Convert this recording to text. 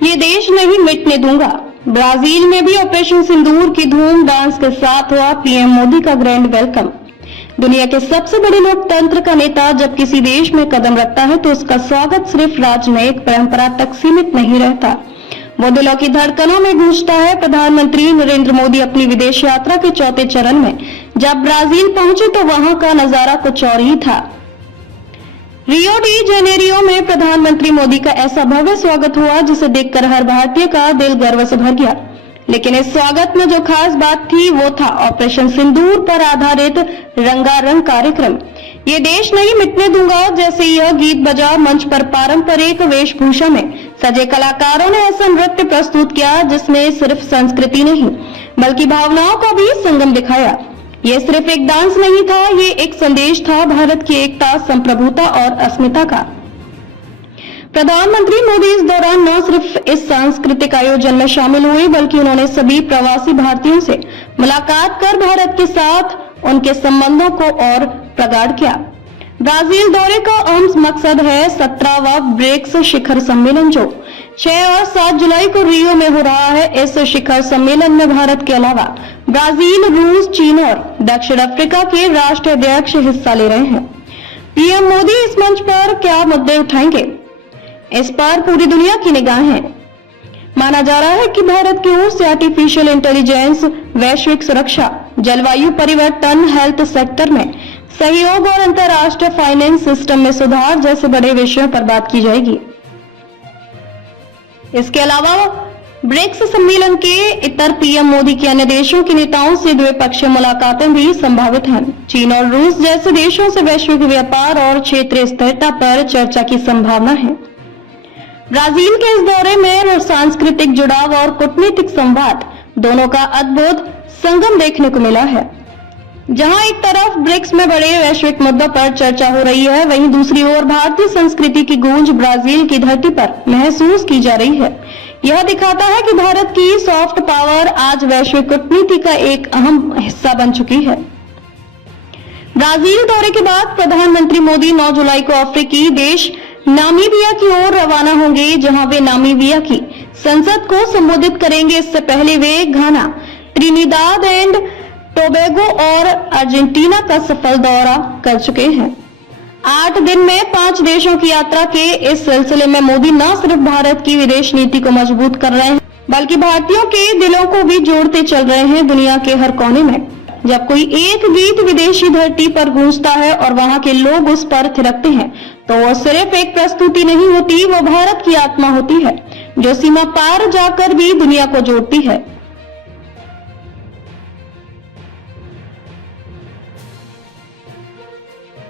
ये देश नहीं मिटने दूंगा। ब्राजील में भी ऑपरेशन सिंदूर की धूम डांस के साथ हुआ पीएम मोदी का ग्रैंड वेलकम। दुनिया के सबसे बड़े लोकतंत्र का नेता जब किसी देश में कदम रखता है तो उसका स्वागत सिर्फ राजनयिक परंपरा तक सीमित नहीं रहता, वो दिलों की धड़कनों में गूंजता है। प्रधानमंत्री नरेंद्र मोदी अपनी विदेश यात्रा के चौथे चरण में जब ब्राजील पहुंचे तो वहां का नजारा कुछ और ही था। रियो डी जेनेरियो में प्रधानमंत्री मोदी का ऐसा भव्य स्वागत हुआ जिसे देखकर हर भारतीय का दिल गर्व से भर गया। लेकिन इस स्वागत में जो खास बात थी वो था ऑपरेशन सिंदूर पर आधारित रंगारंग कार्यक्रम। ये देश नहीं मिटने दूंगा जैसे यह गीत बजा, मंच पर पारंपरिक वेशभूषा में सजे कलाकारों ने ऐसा नृत्य प्रस्तुत किया जिसमें सिर्फ संस्कृति नहीं बल्कि भावनाओं का भी संगम दिखाया। ये सिर्फ एक डांस नहीं था, ये एक संदेश था भारत की एकता, संप्रभुता और अस्मिता का। प्रधानमंत्री मोदी इस दौरान न सिर्फ इस सांस्कृतिक आयोजन में शामिल हुए बल्कि उन्होंने सभी प्रवासी भारतीयों से मुलाकात कर भारत के साथ उनके संबंधों को और प्रगाढ़ किया। ब्राजील दौरे का अहम मकसद है 17वां ब्रिक्स शिखर सम्मेलन जो 6 और 7 जुलाई को रियो में हो रहा है। इस शिखर सम्मेलन में भारत के अलावा ब्राजील, रूस, चीन और दक्षिण अफ्रीका के राष्ट्राध्यक्ष हिस्सा ले रहे हैं। पीएम मोदी इस मंच पर क्या मुद्दे उठाएंगे, इस पर पूरी दुनिया की निगाहें हैं। माना जा रहा है कि भारत की ओर से आर्टिफिशियल इंटेलिजेंस, वैश्विक सुरक्षा, जलवायु परिवर्तन, हेल्थ सेक्टर में सहयोग और अंतर्राष्ट्रीय फाइनेंस सिस्टम में सुधार जैसे बड़े विषयों पर बात की जाएगी। इसके अलावा ब्रिक्स सम्मेलन के इतर पीएम मोदी के अन्य देशों के नेताओं से द्विपक्षीय मुलाकातें भी संभावित हैं। चीन और रूस जैसे देशों से वैश्विक व्यापार और क्षेत्रीय स्थिरता पर चर्चा की संभावना है। ब्राजील के इस दौरे में सांस्कृतिक जुड़ाव और कूटनीतिक संवाद दोनों का अद्भुत संगम देखने को मिला है। जहां एक तरफ ब्रिक्स में बड़े वैश्विक मुद्दों पर चर्चा हो रही है, वहीं दूसरी ओर भारतीय संस्कृति की गूंज ब्राजील की धरती पर महसूस की जा रही है। यह दिखाता है कि भारत की सॉफ्ट पावर आज वैश्विक कूटनीति का एक अहम हिस्सा बन चुकी है। ब्राजील दौरे के बाद प्रधानमंत्री मोदी 9 जुलाई को अफ्रीकी देश नामीबिया की ओर रवाना होंगे, जहां वे नामीबिया की संसद को संबोधित करेंगे। इससे पहले वे घाना, त्रिनिदाद एंड टोबैगो और अर्जेंटीना का सफल दौरा कर चुके हैं। 8 दिन में 5 देशों की यात्रा के इस सिलसिले में मोदी न सिर्फ भारत की विदेश नीति को मजबूत कर रहे हैं बल्कि भारतीयों के दिलों को भी जोड़ते चल रहे हैं। दुनिया के हर कोने में जब कोई एक गीत विदेशी धरती पर गूंजता है और वहां के लोग उस पर थिरकते हैं तो वो सिर्फ एक प्रस्तुति नहीं होती, वो भारत की आत्मा होती है जो सीमा पार जाकर भी दुनिया को जोड़ती है।